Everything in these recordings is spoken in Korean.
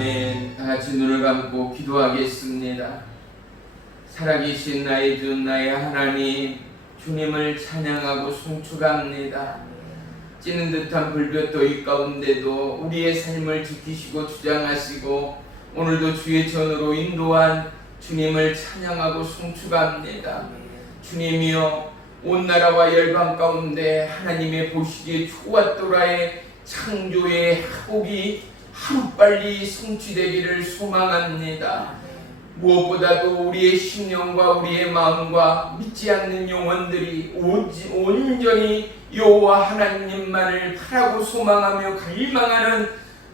아멘. 다 같이 눈을 감고 기도하겠습니다. 살아계신 나의 주 나의 하나님, 주님을 찬양하고 송축합니다. 찌는 듯한 불볕더위 가운데도 우리의 삶을 지키시고 주장하시고 오늘도 주의 전으로 인도한 주님을 찬양하고 송축합니다. 주님이여, 온 나라와 열방 가운데 하나님의 보시기에 초와 또라의 창조의 하복이 하루빨리 성취되기를 소망합니다. 무엇보다도 우리의 심령과 우리의 마음과 믿지 않는 영혼들이 온전히 여호와 하나님만을 바라고 소망하며 갈망하는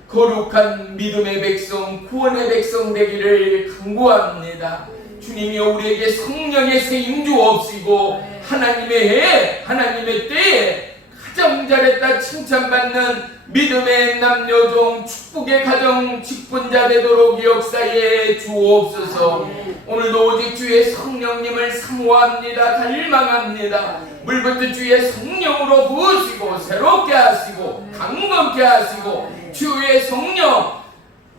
거룩한 믿음의 백성, 구원의 백성 되기를 간구합니다. 주님이여, 우리에게 성령의 세임 주옵시고 하나님의 때에 가장 잘했다 칭찬받는 믿음의 남녀종 축복의 가정 직분자 되도록 역사에 주옵소서. 오늘도 오직 주의 성령님을 사모합니다. 갈망합니다. 물부터 주의 성령으로 부으시고 새롭게 하시고 강건케 하시고 주의 성령,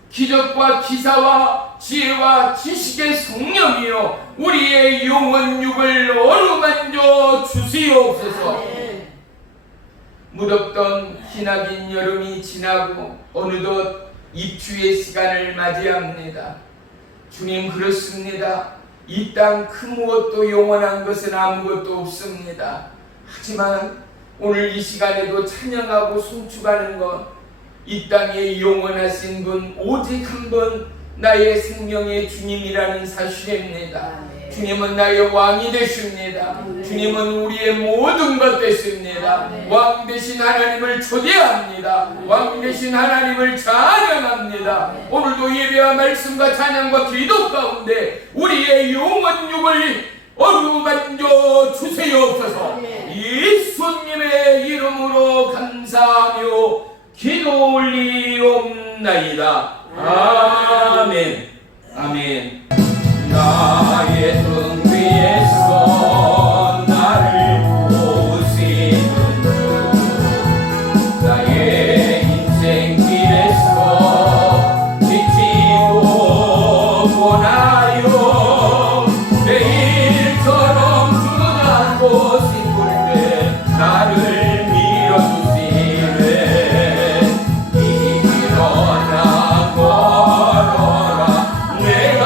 기적과 기사와 지혜와 지식의 성령이여, 우리의 영혼 육을 어루만져 주시옵소서. 무덥던 기나긴 여름이 지나고 어느덧 입추의 시간을 맞이합니다. 주님, 그렇습니다. 이 땅 그 무엇도 영원한 것은 아무것도 없습니다. 하지만 오늘 이 시간에도 찬양하고 송축하는 것, 이 땅에 영원하신 분 오직 한 분, 나의 생명의 주님이라는 사실입니다. 주님은 나의 왕이 되십니다. 주님은 우리의 모든 것 되십니다. 왕 되신 하나님을 초대합니다. 왕 되신 하나님을 찬양합니다. 오늘도 예배와 말씀과 찬양과 기도 가운데 우리의 영혼 육을 어루만져 주세요옵소서. 예수님의 이름으로 감사하며 기도 올리옵나이다. 아멘. 아멘. 나의 등 위에서 나를 보시는 주, 나의 인생 길에서 지치고 보나요. 내일처럼 주나고 싶을 때 나를 밀어주시네. 일어나 걸어라, 내가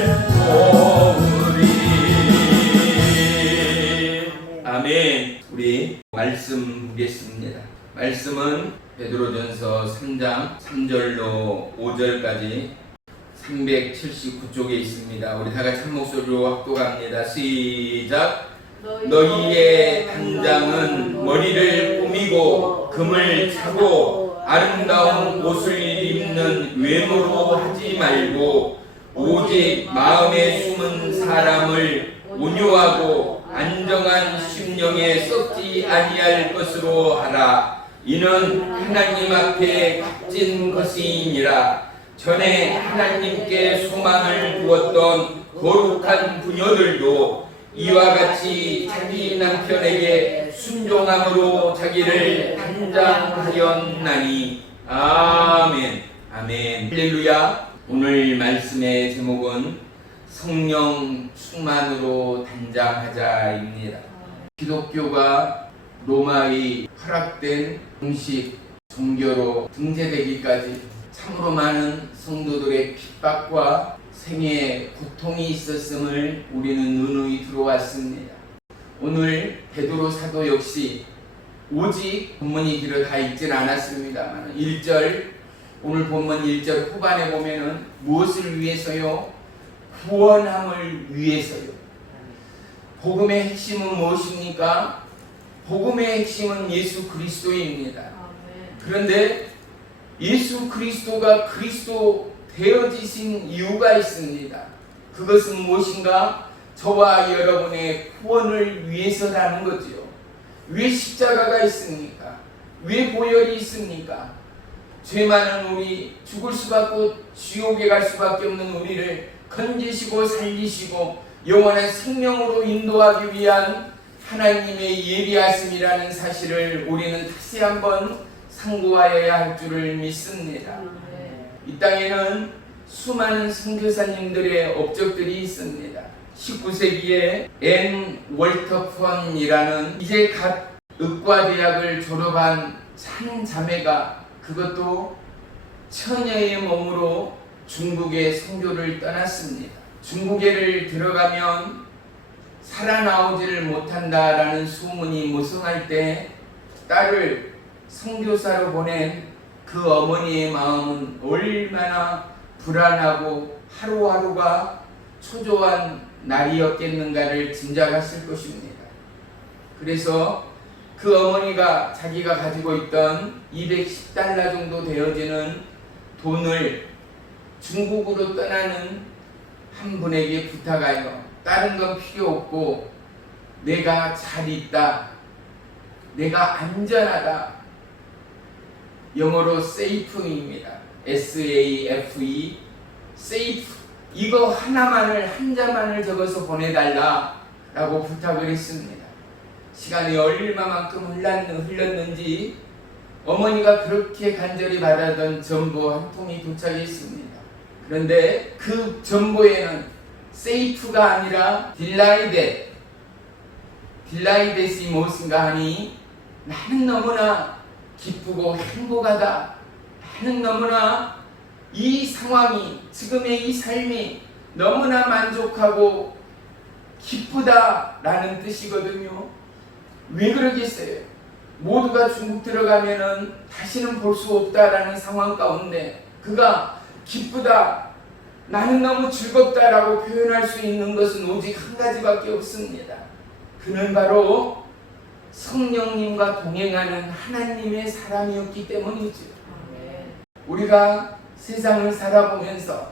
도우리. 아멘. 우리 말씀 보겠습니다. 말씀은 베드로전서 3장 3절로 5절까지 379쪽에 있습니다. 우리 다 같이 한 목소리로 합독합니다. 시작. 너희의 단장은 머리를 꾸미고 금을 차고 아름다운 옷을 입는 외모로 하지 말고 오직 마음에 숨은 사람을 온유하고 안정한 심령에 썩지 아니할 것으로 하라. 이는 하나님 앞에 값진 것이니라. 전에 하나님께 소망을 두었던 거룩한 부녀들도 이와 같이 자기 남편에게 순종함으로 자기를 단장하였나니. 아멘. 아멘. 할렐루야. 오늘 말씀의 제목은 성령 충만으로 단장하자입니다. 기독교가 로마의 허락된 공식 종교로 등재되기까지 참으로 많은 성도들의 핍박과 생애에 고통이 있었음을 우리는 누누이 들어왔습니다. 오늘 베드로 사도 역시 오직 본문이 길어 다 읽진 않았습니다만 1절, 오늘 본문 1절 후반에 보면은 무엇을 위해서요? 구원함을 위해서요. 복음의 핵심은 무엇입니까? 복음의 핵심은 예수 그리스도입니다. 그런데 예수 그리스도가 그리스도 되어지신 이유가 있습니다. 그것은 무엇인가? 저와 여러분의 구원을 위해서라는 거지요. 왜 십자가가 있습니까? 왜 보혈이 있습니까? 죄 많은 우리, 죽을 수밖에, 지옥에 갈 수밖에 없는 우리를 건지시고 살리시고 영원한 생명으로 인도하기 위한 하나님의 예비하심이라는 사실을 우리는 다시 한번 상고하여야 할 줄을 믿습니다. 이 땅에는 수많은 선교사님들의 업적들이 있습니다. 19세기에 앤 월터펀이라는 이제 갓 의과대학을 졸업한 한 자매가, 그것도 처녀의 몸으로 중국에 선교를 떠났습니다. 중국에를 들어가면 살아나오지를 못한다라는 소문이 무성할 때 딸을 선교사로 보낸 그 어머니의 마음은 얼마나 불안하고 하루하루가 초조한 날이었겠는가를 짐작하실 것입니다. 그래서 그 어머니가 자기가 가지고 있던 210달러 정도 되어지는 돈을 중국으로 떠나는 한 분에게 부탁하여, 다른 건 필요 없고 내가 잘 있다, 내가 안전하다, 영어로 safe입니다. SAFE, safe, 이거 하나만을, 한 자만을 적어서 보내달라라고 부탁을 했습니다. 시간이 얼마만큼 흘렀는지 어머니가 그렇게 간절히 바라던 전보 한 통이 도착했습니다. 그런데 그 전보에는 safe가 아니라 딜라이댓이 무엇인가 하니, 나는 너무나 기쁘고 행복하다, 나는 너무나 이 상황이, 지금의 이 삶이 너무나 만족하고 기쁘다라는 뜻이거든요. 왜 그러겠어요? 모두가 중국 들어가면은 다시는 볼 수 없다라는 상황 가운데 그가 기쁘다, 나는 너무 즐겁다라고 표현할 수 있는 것은 오직 한 가지밖에 없습니다. 그는 바로 성령님과 동행하는 하나님의 사람이었기 때문이죠. 우리가 세상을 살아보면서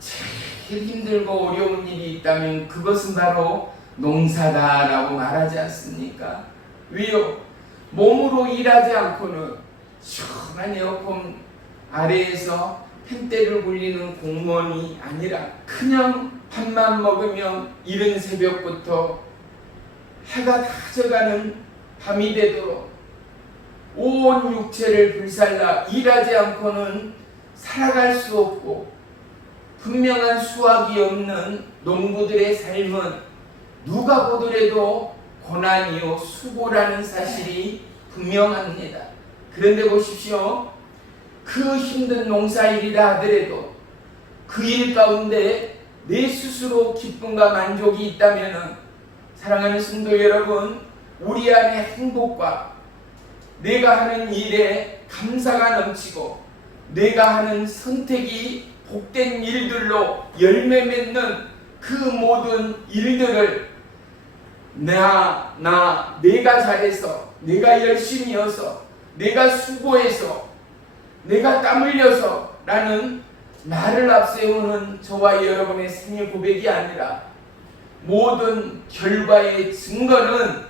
제일 힘들고 어려운 일이 있다면 그것은 바로 농사다라고 말하지 않습니까? 왜요? 몸으로 일하지 않고는 시원한 에어컨 아래에서 펜대를 굴리는 공무원이 아니라 그냥 밥만 먹으면 이른 새벽부터 해가 다 져가는 밤이 되도록 온 육체를 불살라 일하지 않고는 살아갈 수 없고 분명한 수확이 없는 농부들의 삶은 누가 보더라도 고난이요 수고라는 사실이 분명합니다. 그런데 보십시오. 그 힘든 농사일이라 하더라도 그 일 가운데 내 스스로 기쁨과 만족이 있다면 사랑하는 성도 여러분, 우리 안에 행복과 내가 하는 일에 감사가 넘치고 내가 하는 선택이 복된 일들로 열매 맺는 그 모든 일들을 내가 잘해서, 내가 열심히 해서, 내가 수고해서, 내가 땀 흘려서 라는 나를 앞세우는 저와 여러분의 생일 고백이 아니라 모든 결과의 증거는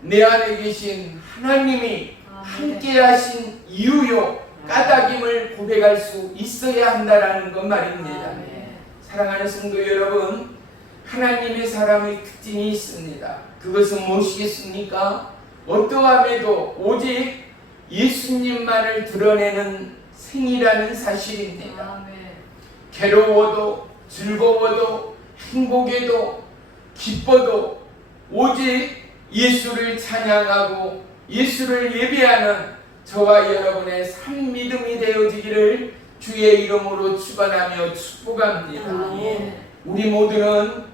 내 안에 계신 하나님이 함께 하신 이유요 까닭임을 고백할 수 있어야 한다라는 것 말입니다. 사랑하는 성도 여러분, 하나님의 사람의 특징이 있습니다. 그것은 무엇이겠습니까? 어떠함에도 오직 예수님만을 드러내는 생이라는 사실입니다. 괴로워도 즐거워도 행복해도 기뻐도 오직 예수를 찬양하고 예수를 예배하는 저와 여러분의 산 믿음이 되어지기를 주의 이름으로 축원하며 축복합니다. 우리 모두는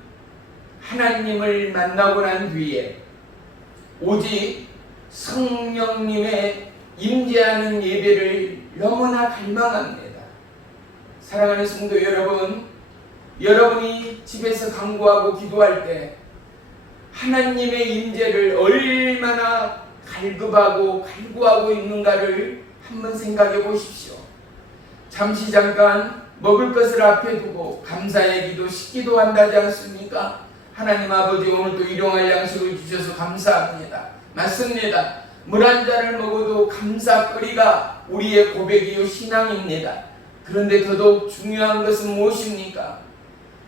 하나님을 만나고 난 뒤에 오직 성령님의 임재하는 예배를 너무나 갈망합니다. 사랑하는 성도 여러분, 여러분이 집에서 간구하고 기도할 때 하나님의 임재를 얼마나 갈구하고 있는가를 한번 생각해 보십시오. 잠시 잠깐 먹을 것을 앞에 두고 감사의 기도, 식기도 한다지 않습니까? 하나님 아버지, 오늘도 일용할 양식을 주셔서 감사합니다. 맞습니다. 물 한 잔을 먹어도 감사거리가 우리의 고백이요 신앙입니다. 그런데 더더욱 중요한 것은 무엇입니까?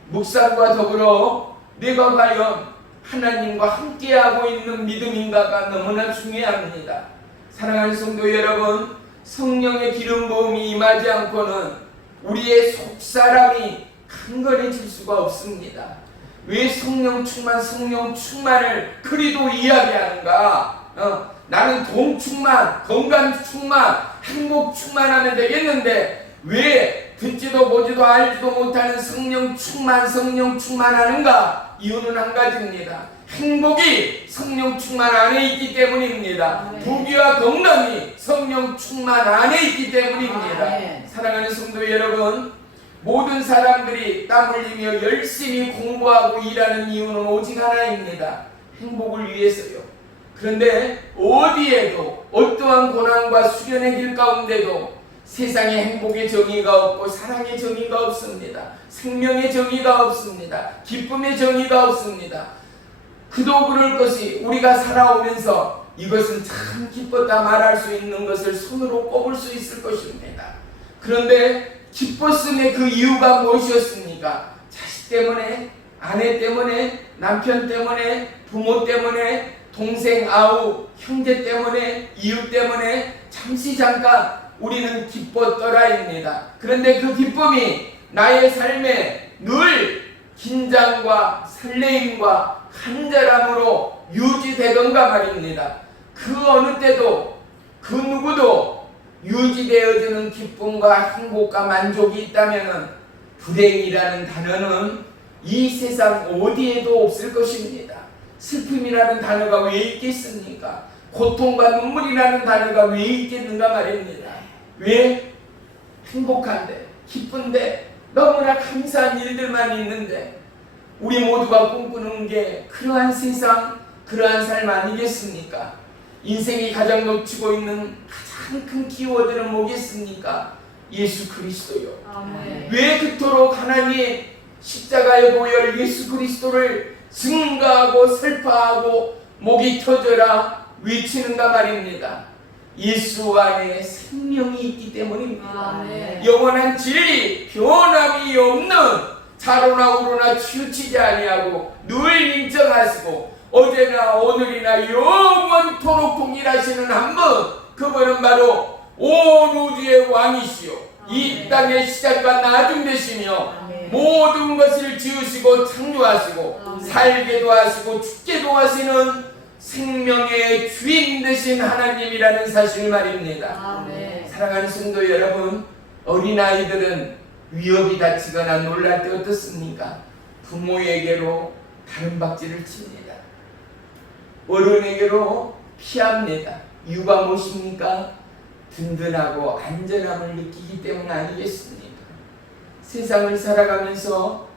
묵상과 더불어 내가 과연 하나님과 함께하고 있는 믿음인가가 너무나 중요합니다. 사랑하는 성도 여러분, 성령의 기름 부음이 임하지 않고는 우리의 속사람이 강건해질 수가 없습니다. 왜 성령 충만을 그리도 이야기하는가? 나는 돈 충만, 건강 충만, 행복 충만하면 되겠는데 왜 듣지도 보지도 알지도 못하는 성령 충만하는가? 이유는 한 가지입니다. 행복이 성령 충만 안에 있기 때문입니다. 부귀와 건강이 성령 충만 안에 있기 때문입니다. 사랑하는 성도 여러분, 모든 사람들이 땀 흘리며 열심히 공부하고 일하는 이유는 오직 하나입니다. 행복을 위해서요. 그런데 어디에도 어떠한 고난과 수련의 길 가운데도 세상에 행복의 정의가 없고 사랑의 정의가 없습니다. 생명의 정의가 없습니다. 기쁨의 정의가 없습니다. 그도 그럴 것이 우리가 살아오면서 이것은 참 기뻤다 말할 수 있는 것을 손으로 꼽을 수 있을 것입니다. 그런데 기뻤음의 그 이유가 무엇이었습니까? 자식 때문에, 아내 때문에, 남편 때문에, 부모 때문에, 동생, 아우, 형제 때문에, 이웃 때문에 잠시 잠깐 우리는 기뻤더라입니다. 그런데 그 기쁨이 나의 삶에 늘 긴장과 설레임과 간절함으로 유지되던가 말입니다. 그 어느 때도 그 누구도 유지되어지는 기쁨과 행복과 만족이 있다면 불행이라는 단어는 이 세상 어디에도 없을 것입니다. 슬픔이라는 단어가 왜 있겠습니까? 고통과 눈물이라는 단어가 왜 있겠는가 말입니다. 왜? 행복한데, 기쁜데, 너무나 감사한 일들만 있는데 우리 모두가 꿈꾸는 게 그러한 세상, 그러한 삶 아니겠습니까? 인생이 가장 놓치고 있는 가장 큰 키워드는 뭐겠습니까? 예수 그리스도요. 왜 그토록 하나님 십자가의 보혈 예수 그리스도를 증거하고 설파하고 목이 터져라 외치는가 말입니다. 예수 안에 생명이 있기 때문입니다. 영원한 진리, 변함이 없는 자로나 우로나 치우치지 아니하고 늘 인정하시고 어제나 오늘이나 영원토록 동일하시는 한 분, 그분은 바로 온 우주의 왕이시오. 이 땅의 시작과 나중 되시며 모든 것을 지으시고 창조하시고 살게도 하시고 죽게도 하시는 생명의 주인 되신 하나님이라는 사실 말입니다. 사랑하는 성도 여러분, 어린아이들은 위협이 닥치거나 놀랄 때 어떻습니까? 부모에게로 다른 박질을 칩니다. 어른에게로 피합니다. 이유가 무엇입니까? 든든하고 안전함을 느끼기 때문 아니겠습니까? 세상을 살아가면서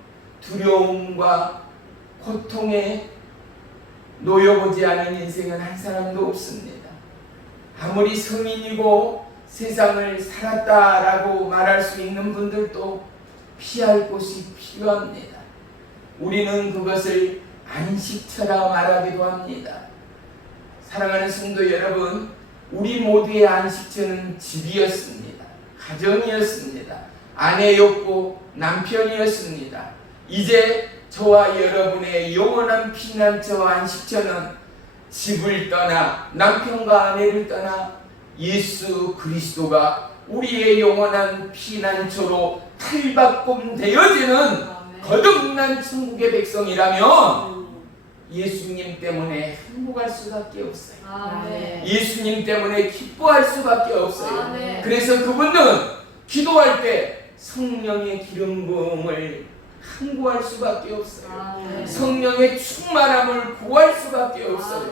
두려움과 고통에 놓여보지 않은 인생은 한 사람도 없습니다. 아무리 성인이고 세상을 살았다라고 말할 수 있는 분들도 피할 곳이 필요합니다. 우리는 그것을 안식처라 말하기도 합니다. 사랑하는 성도 여러분, 우리 모두의 안식처는 집이었습니다. 가정이었습니다. 아내였고 남편이었습니다. 이제 저와 여러분의 영원한 피난처와 안식처는 집을 떠나 남편과 아내를 떠나 예수 그리스도가 우리의 영원한 피난처로 탈바꿈 되어지는 거듭난 천국의 백성이라면 예수님 때문에 행복할 수밖에 없어요. 예수님 때문에 기뻐할 수밖에 없어요. 그래서 그분은 기도할 때 성령의 기름 부음을 간구할 수밖에 없어요. 성령의 충만함을 구할 수밖에 없어요.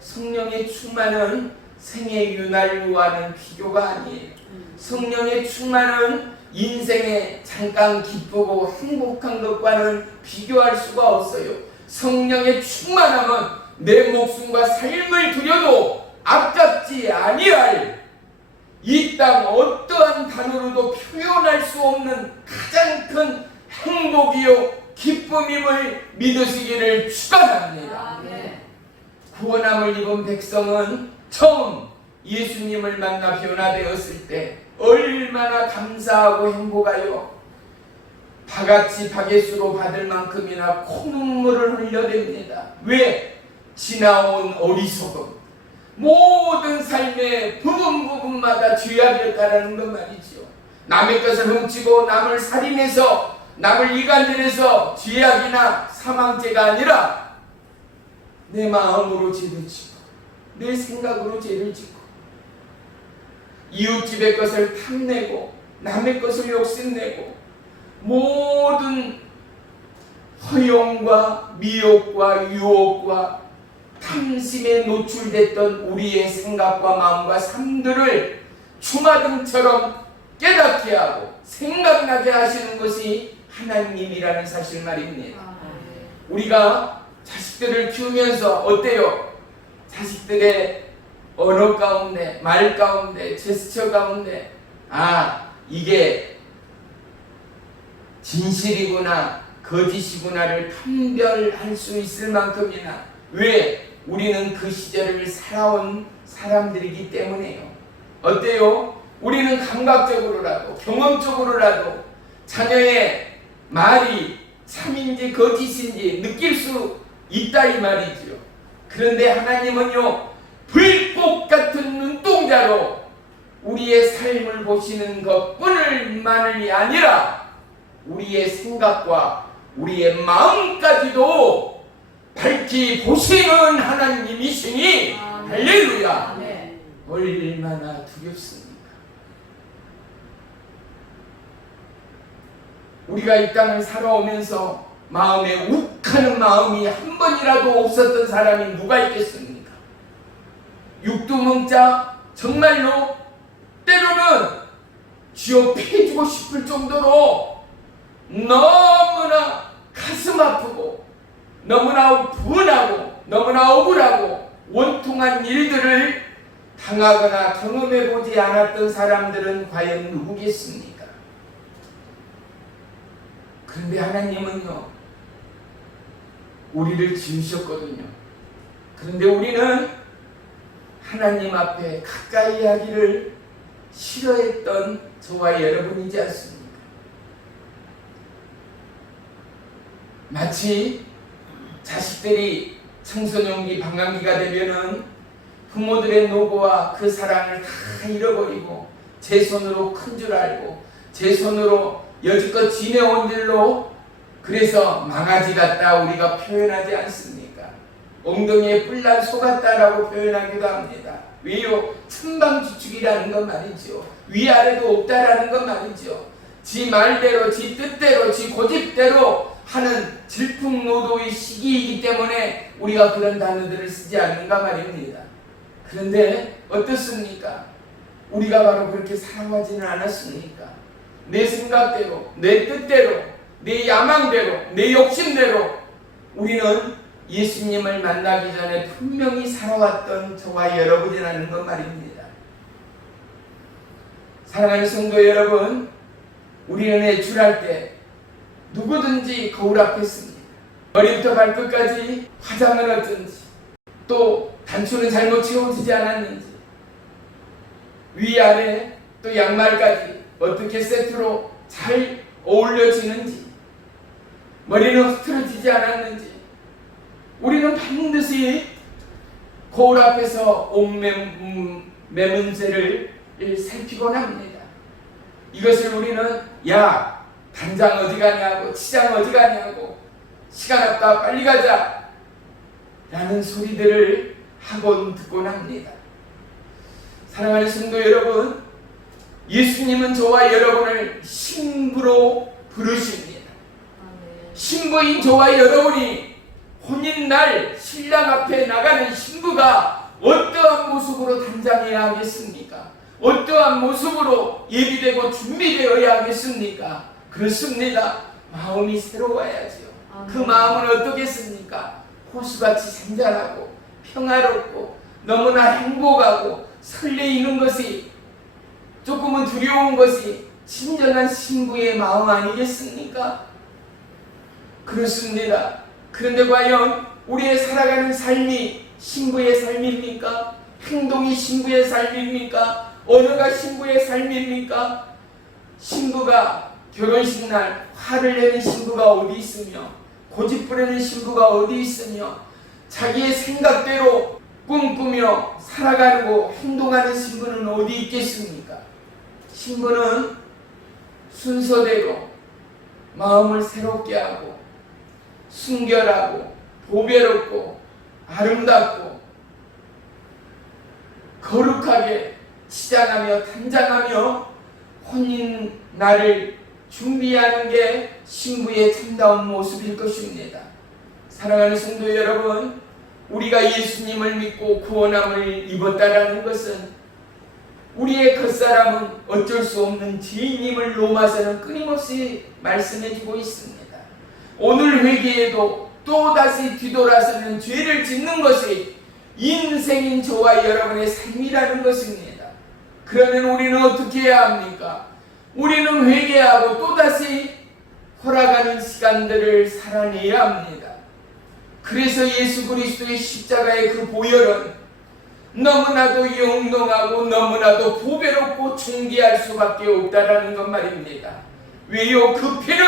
성령의 충만은 생의 윤활유와는 비교가 아니에요. 성령의 충만은 인생에 잠깐 기쁘고 행복한 것과는 비교할 수가 없어요. 성령의 충만함은 내 목숨과 삶을 드려도 아깝지 아니할 이 땅 어떠한 단어로도 표현할 수 없는 가장 큰 행복이요 기쁨임을 믿으시기를 축원합니다. 구원함을 입은 백성은 처음 예수님을 만나 변화되었을 때 얼마나 감사하고 행복하여 바같이 바게수로 받을 만큼이나 콧눈물을 흘려댑니다. 왜? 지나온 어리석음, 모든 삶의 부분마다 죄악이었다라는 것 말이죠. 남의 것을 훔치고 남을 살인해서 남을 이간질해서 죄악이나 사망죄가 아니라 내 마음으로 죄를 지고 내 생각으로 죄를 짓고 이웃집의 것을 탐내고 남의 것을 욕심내고 모든 허용과 미혹과 유혹과 탐심에 노출됐던 우리의 생각과 마음과 삶들을 주마등처럼 깨닫게 하고 생각나게 하시는 것이 하나님이라는 사실 말입니다. 우리가 자식들을 키우면서 어때요? 자식들의 언어 가운데, 말 가운데, 제스처 가운데 이게 진실이구나 거짓이구나를 판별할 수 있을 만큼이나 왜? 우리는 그 시절을 살아온 사람들이기 때문에요. 어때요? 우리는 감각적으로라도 경험적으로라도 자녀의 말이 참인지 거짓인지 느낄 수 있다 이 말이죠. 그런데 하나님은요 불꽃 같은 눈동자로 우리의 삶을 보시는 것뿐만이 아니라 우리의 생각과 우리의 마음까지도 밝히 보시는 하나님이시니 할렐루야. 얼마나 두렵습니까? 우리가 이 땅을 살아오면서 마음에 욱하는 마음이 한 번이라도 없었던 사람이 누가 있겠습니까? 육두문자 정말로 때로는 쥐어 패주고 싶을 정도로 너무나 가슴 아프고 너무나 분하고 너무나 억울하고 원통한 일들을 당하거나 경험해보지 않았던 사람들은 과연 누구겠습니까? 그런데 하나님은요 우리를 지으셨거든요. 그런데 우리는 하나님 앞에 가까이 하기를 싫어했던 저와 여러분이지 않습니까? 마치 자식들이 청소년기 방황기가 되면은 부모들의 노고와 그 사랑을 다 잃어버리고 제 손으로 큰 줄 알고 제 손으로 여지껏 지내온 일로 그래서 망아지 같다 우리가 표현하지 않습니까? 엉덩이에 뿔난 소 같다라고 표현하기도 합니다. 왜요? 천방지축이라는 건 말이죠. 위아래도 없다라는 건 말이죠. 지 말대로, 지 뜻대로, 지 고집대로 하는 질풍노도의 시기이기 때문에 우리가 그런 단어들을 쓰지 않는가 말입니다. 그런데 어떻습니까? 우리가 바로 그렇게 살아가지는 않았습니까? 내 생각대로, 내 뜻대로, 내 야망대로, 내 욕심대로 우리는 예수님을 만나기 전에 분명히 살아왔던 저와 여러분이라는 것 말입니다. 사랑하는 성도 여러분, 우리는 외출할 때 누구든지 거울 앞에 씁니다. 머리부터 발끝까지 화장은 어쩐지, 또 단추는 잘못 채워지지 않았는지, 위아래 또 양말까지 어떻게 세트로 잘 어울려지는지, 머리는 흐트러지지 않았는지, 우리는 반드시 거울 앞에서 옷매문새를 살피곤 합니다. 이것을 우리는 야 단장 어디 가냐고, 치장 어디 가냐고, 시간 없다 빨리 가자 라는 소리들을 하곤 듣곤 합니다. 사랑하는 성도 여러분, 예수님은 저와 여러분을 신부로 부르십니다. 신부인 저와 여러분이 혼인날 신랑 앞에 나가는 신부가 어떠한 모습으로 단장해야 하겠습니까? 어떠한 모습으로 예비되고 준비되어야 하겠습니까? 그렇습니다. 마음이 새로워야지요. 그 마음은 어떻겠습니까? 호수같이 잔잔하고 평화롭고 너무나 행복하고 설레이는 것이, 조금은 두려운 것이 진정한 신부의 마음 아니겠습니까? 그렇습니다. 그런데 과연 우리의 살아가는 삶이 신부의 삶입니까? 행동이 신부의 삶입니까? 언어가 신부의 삶입니까? 신부가 결혼식 날 화를 내는 신부가 어디 있으며, 고집 부리는 신부가 어디 있으며, 자기의 생각대로 꿈꾸며 살아가고 행동하는 신부는 어디 있겠습니까? 신부는 순서대로 마음을 새롭게 하고 순결하고 보배롭고 아름답고 거룩하게 치장하며 단장하며 혼인 날을 준비하는 게 신부의 참다운 모습일 것입니다. 사랑하는 성도 여러분, 우리가 예수님을 믿고 구원함을 입었다라는 것은 우리의 겉사람은 어쩔 수 없는 죄인임을 로마서는 끊임없이 말씀해주고 있습니다. 오늘 회개에도 또다시 뒤돌아서는 죄를 짓는 것이 인생인 저와 여러분의 삶이라는 것입니다. 그러면 우리는 어떻게 해야 합니까? 우리는 회개하고 또다시 돌아가는 시간들을 살아내야 합니다. 그래서 예수 그리스도의 십자가의 그 보혈은 너무나도 영롱하고 너무나도 보배롭고 존귀할 수밖에 없다라는 것 말입니다. 왜요? 그 피는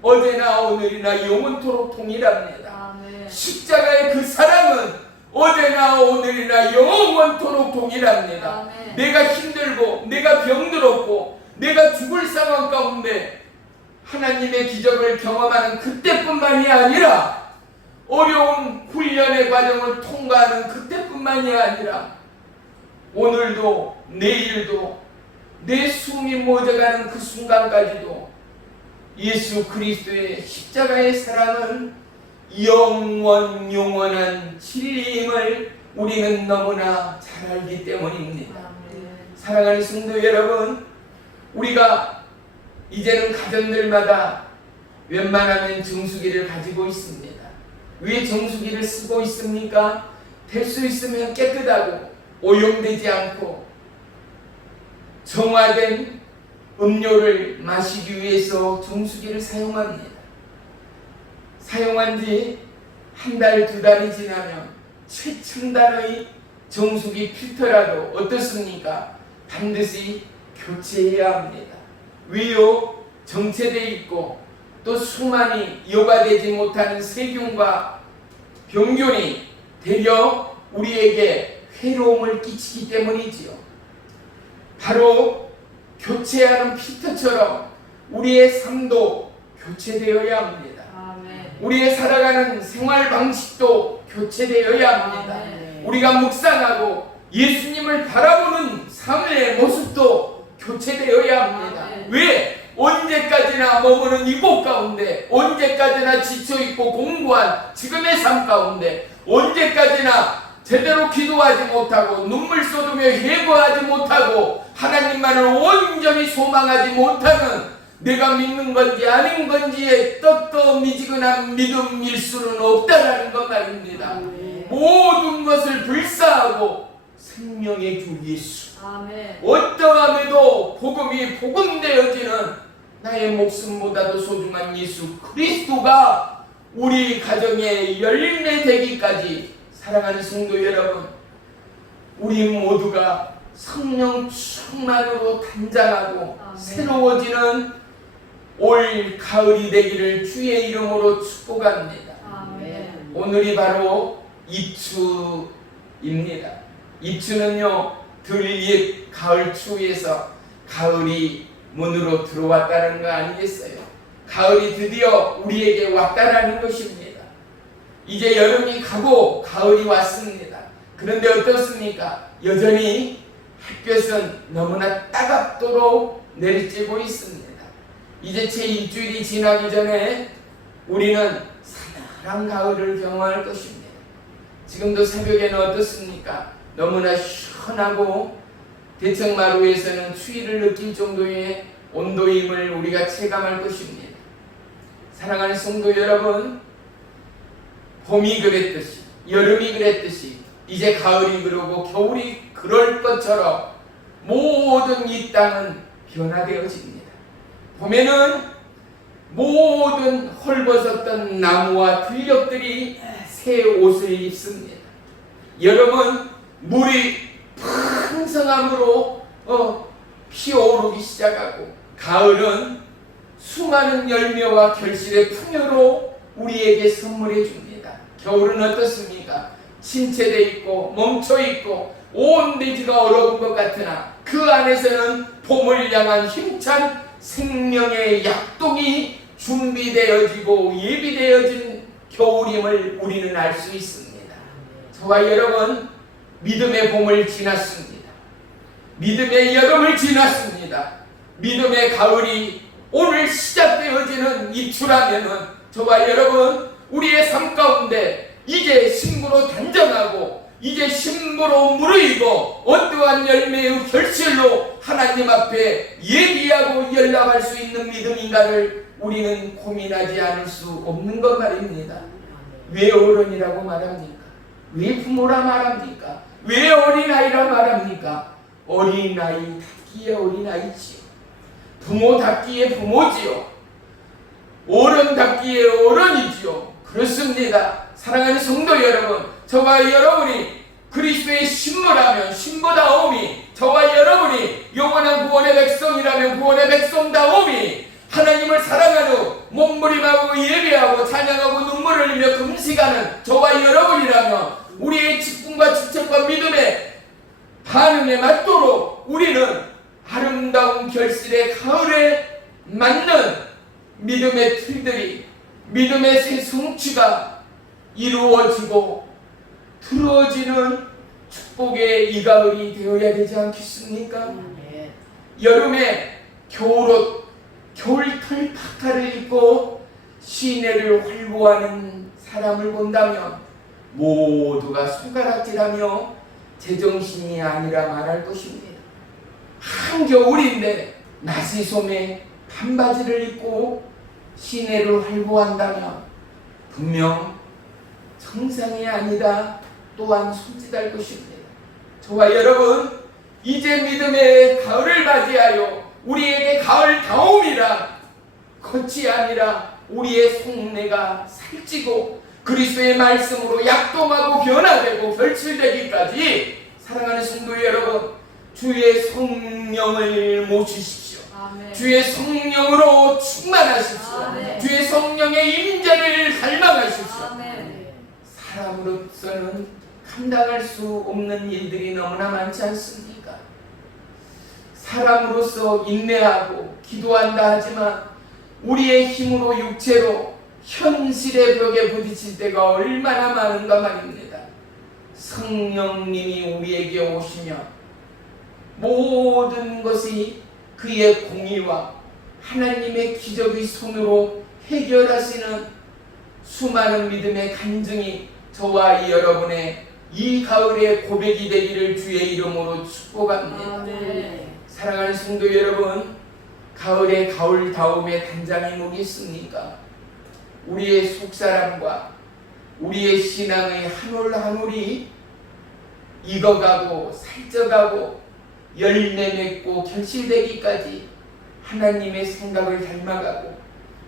어제나 오늘이나 영원토록 동일합니다. 아멘. 십자가의 그 사랑은 어제나 오늘이나 영원토록 동일합니다. 아멘. 내가 힘들고 내가 병들었고 내가 죽을 상황 가운데 하나님의 기적을 경험하는 그때뿐만이 아니라 어려운 훈련의 과정을 통과하는 그때뿐만이 아니라 오늘도 내일도 내 숨이 멎어가는 그 순간까지도 예수 그리스도의 십자가의 사랑은 영원한 진리임을 우리는 너무나 잘 알기 때문입니다. 사랑하는 성도 여러분, 우리가 이제는 가정들마다 웬만하면 정수기를 가지고 있습니다. 왜 정수기를 쓰고 있습니까? 될 수 있으면 깨끗하고 오염되지 않고 정화된 음료를 마시기 위해서 정수기를 사용합니다. 사용한 지 한 달, 두 달이 지나면 최첨단의 정수기 필터라도 어떻습니까? 반드시 교체해야 합니다. 왜요? 정체되어 있고 또 수많이 여과되지 못하는 세균과 병균이 되려 우리에게 괴로움을 끼치기 때문이지요. 바로 교체하는 필터처럼 우리의 삶도 교체되어야 합니다. 아멘. 우리의 살아가는 생활 방식도 교체되어야 합니다. 아멘. 우리가 묵상하고 예수님을 바라보는 삶의 모습도 교체되어야 합니다. 아멘. 왜? 언제까지나 머무는 이곳 가운데, 언제까지나 지쳐있고 공고한 지금의 삶 가운데, 언제까지나 제대로 기도하지 못하고 눈물 쏟으며 회개하지 못하고 하나님만을 온전히 소망하지 못하는 내가 믿는 건지 아닌 건지에 떡떠미지근한 믿음일 수는 없다라는 것 말입니다. 모든 것을 불사하고 생명의 주 예수, 어떠함에도 복음이 복음되어지는 나의 목숨보다도 소중한 예수 그리스도가 우리 가정의 열매 되기까지, 사랑하는 성도 여러분, 우리 모두가 성령 충만으로 단장하고 새로워지는 올 가을이 되기를 주의 이름으로 축복합니다. 오늘이 바로 입추입니다. 입추는요, 들녘 가을 추위에서 가을이 문으로 들어왔다는 거 아니겠어요? 가을이 드디어 우리에게 왔다라는 것입니다. 이제 여름이 가고 가을이 왔습니다. 그런데 어떻습니까? 여전히 햇볕은 너무나 따갑도록 내리쬐고 있습니다. 이제 채 일주일이 지나기 전에 우리는 사나운 가을을 경험할 것입니다. 지금도 새벽에는 어떻습니까? 너무나 시원하고 대청마루에서는 추위를 느낄 정도의 온도임을 우리가 체감할 것입니다. 사랑하는 성도 여러분, 봄이 그랬듯이, 여름이 그랬듯이, 이제 가을이 그러고 겨울이 그럴 것처럼 모든 이 땅은 변화되어집니다. 봄에는 모든 헐벗었던 나무와 들녘들이 새 옷을 입습니다. 여름은 물이 풍성함으로 피어오르기 시작하고, 가을은 수많은 열매와 결실의 풍요로 우리에게 선물해 줍니다. 겨울은 어떻습니까? 침체되어 있고 멈춰 있고 온 대지가 얼어붙은 것 같으나 그 안에서는 봄을 향한 힘찬 생명의 약동이 준비되어지고 예비되어진 겨울임을 우리는 알 수 있습니다. 저와 여러분, 믿음의 봄을 지났습니다. 믿음의 여름을 지났습니다. 믿음의 가을이 오늘 시작되어지는 입추라면은 저와 여러분, 우리의 삶 가운데 이제 신부로 단정하고 이제 신부로 무르익고 어떠한 열매의 결실로 하나님 앞에 예비하고 연락할 수 있는 믿음인가를 우리는 고민하지 않을 수 없는 것 말입니다. 왜 어른이라고 말합니까? 왜 부모라 말합니까? 왜 어린아이라 말합니까? 어린아이답기에 어린아이지요. 부모답기에 부모지요. 어른답기에 어른이지요. 그렇습니다. 사랑하는 성도 여러분, 저와 여러분이 그리스도의 신부라면 신부다움이, 저와 여러분이 영원한 구원의 백성이라면 구원의 백성다움이, 하나님을 사랑하는 몸부림하고 예배하고 찬양하고 눈물을 흘리며 금식하는 저와 여러분이라면 우리의 직분과 직책과 믿음의 반응에 맞도록 우리는 아름다운 결실의 가을에 맞는 믿음의 틀들이, 믿음의 새 성취가 이루어지고 들어지는 축복의 이 가을이 되어야 되지 않겠습니까? 여름에 겨울옷, 겨울털 파카를 입고 시내를 활보하는 사람을 본다면 모두가 손가락질하며 제정신이 아니라 말할 것입니다. 한겨울인데 나시솜에 반바지를 입고 시내를 활보한다면 분명 정상이 아니다 또한 손짓할 것입니다. 저와 여러분, 이제 믿음의 가을을 맞이하여 우리에게 가을 다움이라 겉이 아니라 우리의 속내가 살찌고 그리스도의 말씀으로 약동하고 변화되고 결실되기까지, 사랑하는 성도 여러분, 주의 성령을 모시십시오. 아멘. 주의 성령으로 충만하십시오. 아멘. 주의 성령의 임재를 갈망하십시오. 아멘. 사람으로서는 감당할 수 없는 일들이 너무나 많지 않습니까? 사람으로서 인내하고 기도한다 하지만 우리의 힘으로 육체로 현실의 벽에 부딪힐 때가 얼마나 많은가 말입니다. 성령님이 우리에게 오시면 모든 것이 그의 공의와 하나님의 기적의 손으로 해결하시는 수많은 믿음의 간증이 저와 여러분의 이 가을의 고백이 되기를 주의 이름으로 축복합니다. 사랑하는 성도 여러분, 가을의 가을다움의 단장이 뭐겠습니까? 우리의 속사람과 우리의 신앙의 한 올 한 올이 익어가고 살쪄가고 열매 맺고 결실되기까지 하나님의 생각을 닮아가고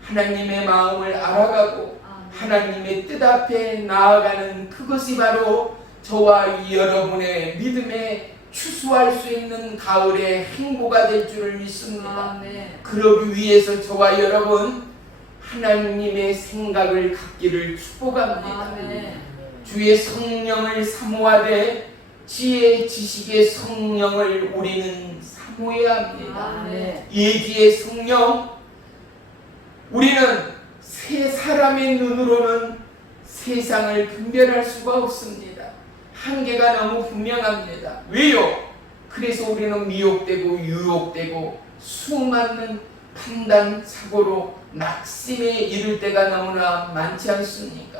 하나님의 마음을 알아가고 하나님의 뜻 앞에 나아가는 그것이 바로 저와 여러분의 믿음에 추수할 수 있는 가을의 행보가 될 줄을 믿습니다. 그러기 위해서 저와 여러분 하나님의 생각을 갖기를 축복합니다. 주의 성령을 사모하되 지혜 지식의 성령을 우리는 사모해야 합니다. 예기의 성령, 우리는 세 사람의 눈으로는 세상을 분별할 수가 없습니다. 한계가 너무 분명합니다. 왜요? 그래서 우리는 미혹되고 유혹되고 수많은 판단 사고로 낙심에 이를 때가 너무나 많지 않습니까?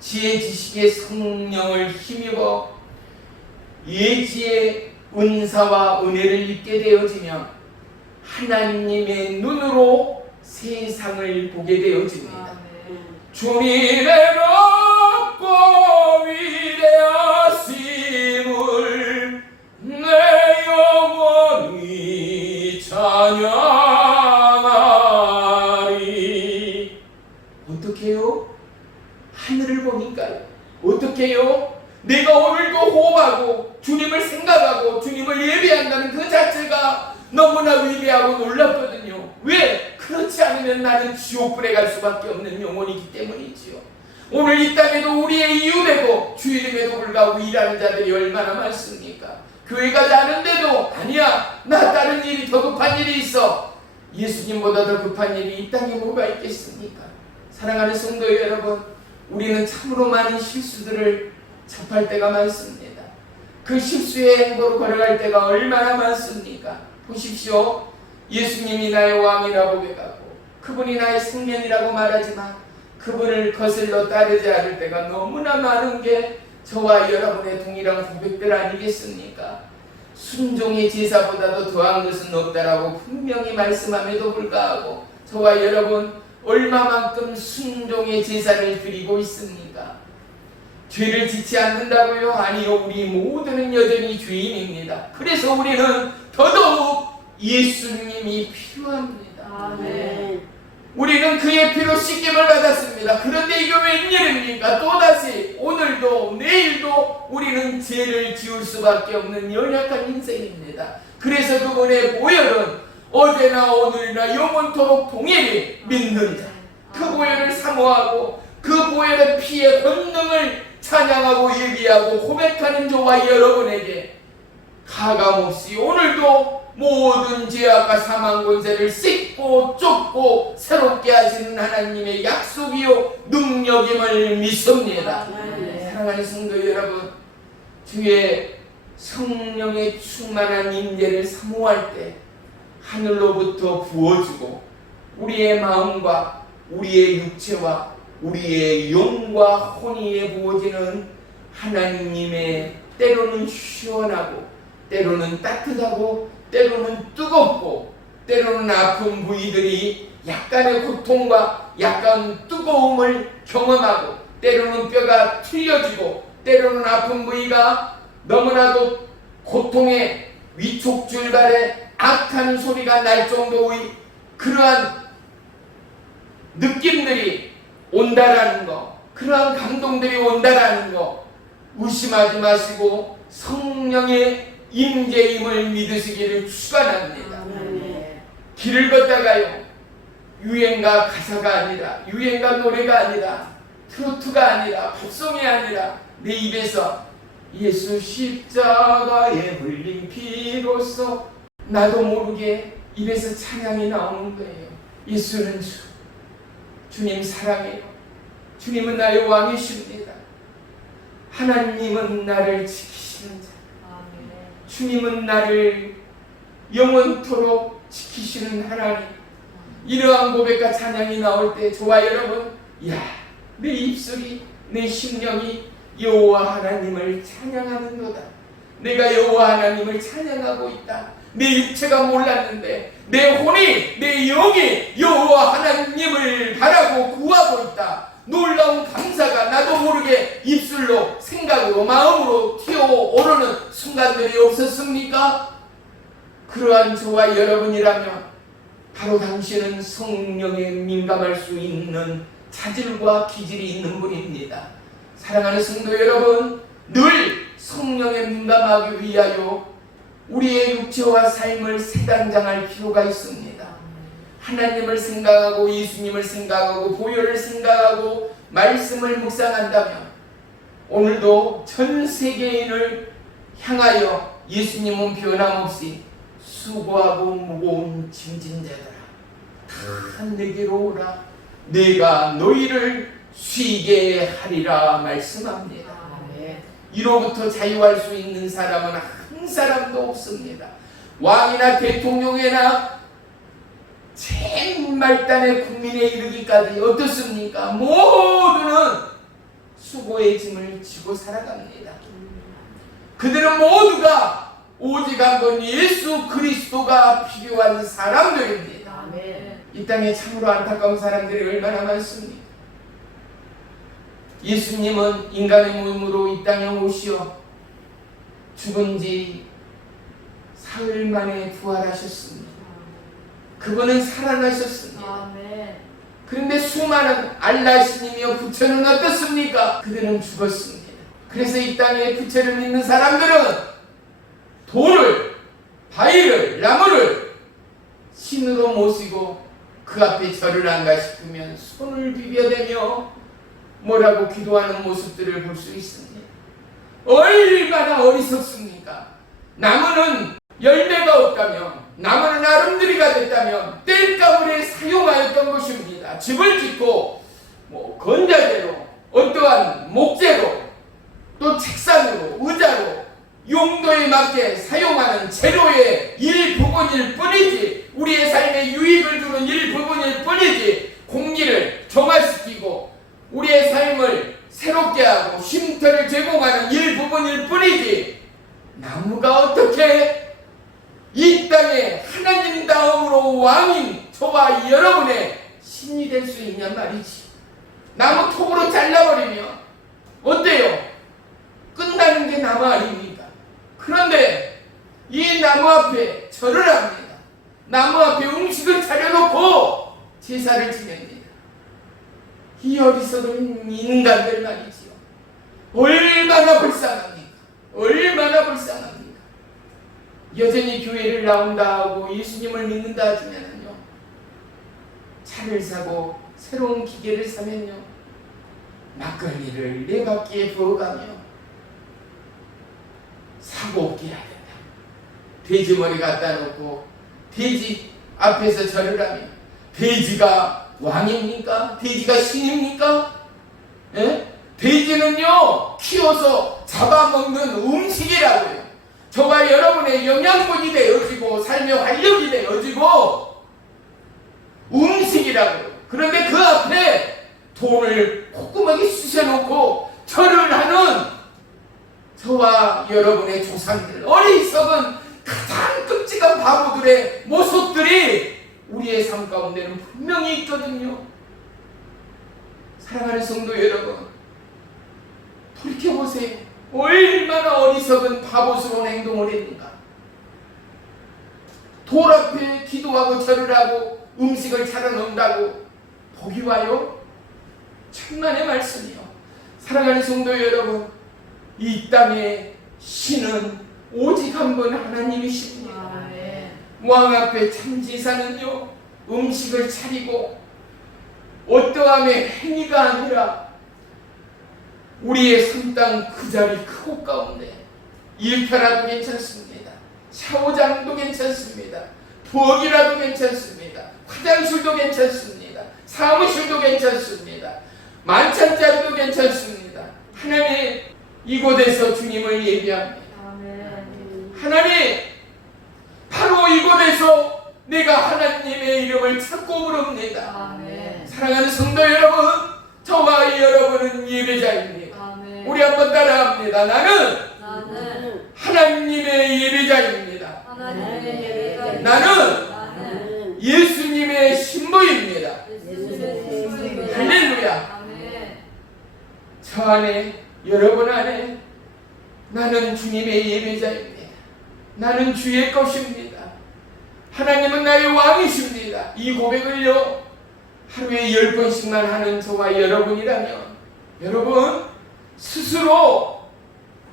지혜 지식의 성령을 힘입어 예지의 은사와 은혜를 입게 되어지면 하나님의 눈으로 세상을 보게 되어집니다. 주님의 높고 위대하심을 내 영혼이 찬양하리. 어떻게요? 하늘을 보니까요. 어떻게요? 내가 오늘도 호흡하고 주님을 생각하고 주님을 예배한다는 그 자체가 너무나 위대하고 놀랍거든요. 왜? 그렇지 않으면 나는 지옥불에 갈 수밖에 없는 영혼이기 때문이지요. 오늘 이 땅에도 우리의 이웃되고 주일임에도 불구하고 일하는 자들이 얼마나 많습니까? 교회 가지 않은데도 아니야, 나 다른 일이 더 급한 일이 있어. 예수님보다 더 급한 일이 이 땅에 뭐가 있겠습니까? 사랑하는 성도 여러분, 우리는 참으로 많은 실수들을 접할 때가 많습니다. 그 실수의 행보로 걸어갈 때가 얼마나 많습니까? 보십시오. 예수님이 나의 왕이라고 고백하고 그분이 나의 생명이라고 말하지만 그분을 거슬러 따르지 않을 때가 너무나 많은 게 저와 여러분의 동일한 고백들 아니겠습니까? 순종의 제사보다도 더한 것은 없다라고 분명히 말씀함에도 불구하고 저와 여러분 얼마만큼 순종의 제사를 드리고 있습니까? 죄를 짓지 않는다고요? 아니요. 우리 모두는 여전히 죄인입니다. 그래서 우리는 더더욱 예수님이 필요합니다. 우리는 그의 피로 씻김을 받았습니다. 그런데 이게 웬일입니까? 또다시 오늘도 내일도 우리는 죄를 지을 수밖에 없는 연약한 인생입니다. 그래서 그분의 보혈은 어제나 오늘이나 영원토록 동일히 믿는 자, 그 보혈을 사모하고 그 보혈의 피의 권능을 찬양하고 예비하고 고백하는 저와 여러분에게 가감없이 오늘도 모든 죄악과 사망 권세를 씻고 쫓고 새롭게 하시는 하나님의 약속이요 능력임을 믿습니다. 사랑하는 성도 여러분, 주의 성령의 충만한 임재를 사모할 때 하늘로부터 부어주고 우리의 마음과 우리의 육체와 우리의 영과 혼이에 부어지는 하나님의 때로는 시원하고 때로는 따뜻하고 때로는 뜨겁고 때로는 아픈 부위들이 약간의 고통과 약간 뜨거움을 경험하고 때로는 뼈가 틀려지고 때로는 아픈 부위가 너무나도 고통의 위촉 줄발에 악한 소리가 날 정도의 그러한 느낌들이 온다라는 거, 그러한 감동들이 온다라는 거 의심하지 마시고 성령의 임재임을 믿으시기를 축원합니다. 길을 걷다가요, 유행가 가사가 아니라, 유행가 노래가 아니라, 트로트가 아니라, pop송이 아니라 내 입에서 예수 십자가에 흘린 피로써 나도 모르게 입에서 찬양이 나오는 거예요. 예수는 주, 주님 사랑해요. 주님은 나의 왕이십니다. 하나님은 나를 지키시는 자, 주님은 나를 영원토록 지키시는 하나님, 이러한 고백과 찬양이 나올 때 저와 여러분, 야, 내 입술이, 내 심령이 여호와 하나님을 찬양하는도다. 내가 여호와 하나님을 찬양하고 있다. 내 육체가 몰랐는데 내 혼이, 내 영이 여호와 하나님을 바라고 구하고 있다. 놀라운 감사가 나도 모르게 입술로, 생각으로, 마음으로 튀어오르는 순간들이 없었습니까? 그러한 저와 여러분이라면 바로 당신은 성령에 민감할 수 있는 자질과 기질이 있는 분입니다. 사랑하는 성도 여러분, 늘 성령에 민감하기 위하여 우리의 육체와 삶을 세단장할 필요가 있습니다. 하나님을 생각하고 예수님을 생각하고 보혈을 생각하고 말씀을 묵상한다면 오늘도 전 세계인을 향하여 예수님은 변함없이 수고하고 무거운 짐진 자들아 다 내게로 오라 내가 너희를 쉬게 하리라 말씀합니다. 이로부터 자유할 수 있는 사람은 한 사람도 없습니다. 왕이나 대통령이나 제일 말단의 국민에 이르기까지 어떻습니까? 모두는 수고의 짐을 지고 살아갑니다. 그들은 모두가 오직 한 번 예수 그리스도가 필요한 사람들입니다. 이 땅에 참으로 안타까운 사람들이 얼마나 많습니까? 예수님은 인간의 몸으로 이 땅에 오시어 죽은 지 사흘 만에 부활하셨습니다. 그분은 살아나셨습니다. 그런데 수많은 알라신이며 부처는 어떻습니까? 그들은 죽었습니다. 그래서 이 땅에 부처를 믿는 사람들은 돌을, 바위를, 나무를 신으로 모시고 그 앞에 절을 한가 싶으면 손을 비벼대며 뭐라고 기도하는 모습들을 볼 수 있습니다. 얼마나 어리석습니까? 나무는 열매가 없다며 나무는 아름드리가 됐다면 땔감을 사용하였던 것입니다. 집을 짓고 건자재로 어떠한 목재로 또 책상으로 의자로 용도에 맞게 사용하는 재료의 일부분일 뿐이지 우리의 삶에 유익을 주는 일부분일 뿐이지 공기를 정화시키고 우리의 삶을 새롭게 하고 쉼터를 제공하는 일부분일 뿐이지 나무가 어떻게 이 땅에 하나님 다음으로 왕인 저와 여러분의 신이 될 수 있냔 말이지. 나무 톱으로 잘라버리면 어때요? 끝나는 게 나무 아닙니까? 그런데 이 나무 앞에 절을 합니다. 나무 앞에 음식을 차려놓고 제사를 지냅니다. 이 어리석은 인간들 말이지요. 얼마나 불쌍합니까? 얼마나 불쌍합니까? 여전히 교회를 나온다 하고 예수님을 믿는다 하지만요, 차를 사고 새로운 기계를 사면요, 막걸리를 네 바퀴에 부어가며 사고 없게 해야 된다. 돼지 머리 갖다 놓고 돼지 앞에서 절을 하며 돼지가 왕입니까? 돼지가 신입니까? 예? 돼지는요 키워서 잡아먹는 음식이라고요. 저와 여러분의 영양분이 되어지고 삶의 활력이 되어지고 음식이라고요. 그런데 그 앞에 돈을 콧구멍에 쑤셔놓고 절을 하는 저와 여러분의 조상들, 어리석은 가장 끔찍한 바보들의 모습들이 우리의 삶 가운데는 분명히 있거든요. 사랑하는 성도 여러분, 돌이켜보세요. 얼마나 어리석은 바보스러운 행동을 했는가. 돌 앞에 기도하고 절을 하고 음식을 차려놓는다고 복이 와요? 천만의 말씀이요. 사랑하는 성도 여러분, 이 땅의 신은 오직 한 분 하나님이십니다. 왕 앞에 참지사는요 음식을 차리고 어떠함의 행위가 아니라 우리의 삶땅 그 자리 그 곳 가운데 일터라도 괜찮습니다. 샤워장도 괜찮습니다. 부엌이라도 괜찮습니다. 화장실도 괜찮습니다. 사무실도 괜찮습니다. 만찬자리도 괜찮습니다. 하나님 이곳에서 주님을 예비합니다. 하나님 바로 이곳에서 내가 하나님의 이름을 찾고 부릅니다. 아멘. 사랑하는 성도 여러분, 저와 여러분은 예배자입니다. 아멘. 우리 한번 따라합니다. 나는 나는 하나님의 예배자입니다. 하나님의 예배자입니다. 나는 예수님의 신부입니다. 예수님의 신부입니다. 할렐루야. 아멘. 저 안에, 여러분 안에 나는 주님의 예배자입니다. 나는 주의 것입니다. 하나님은 나의 왕이십니다. 이 고백을요, 하루에 10번씩만 하는 저와 여러분이라면 여러분 스스로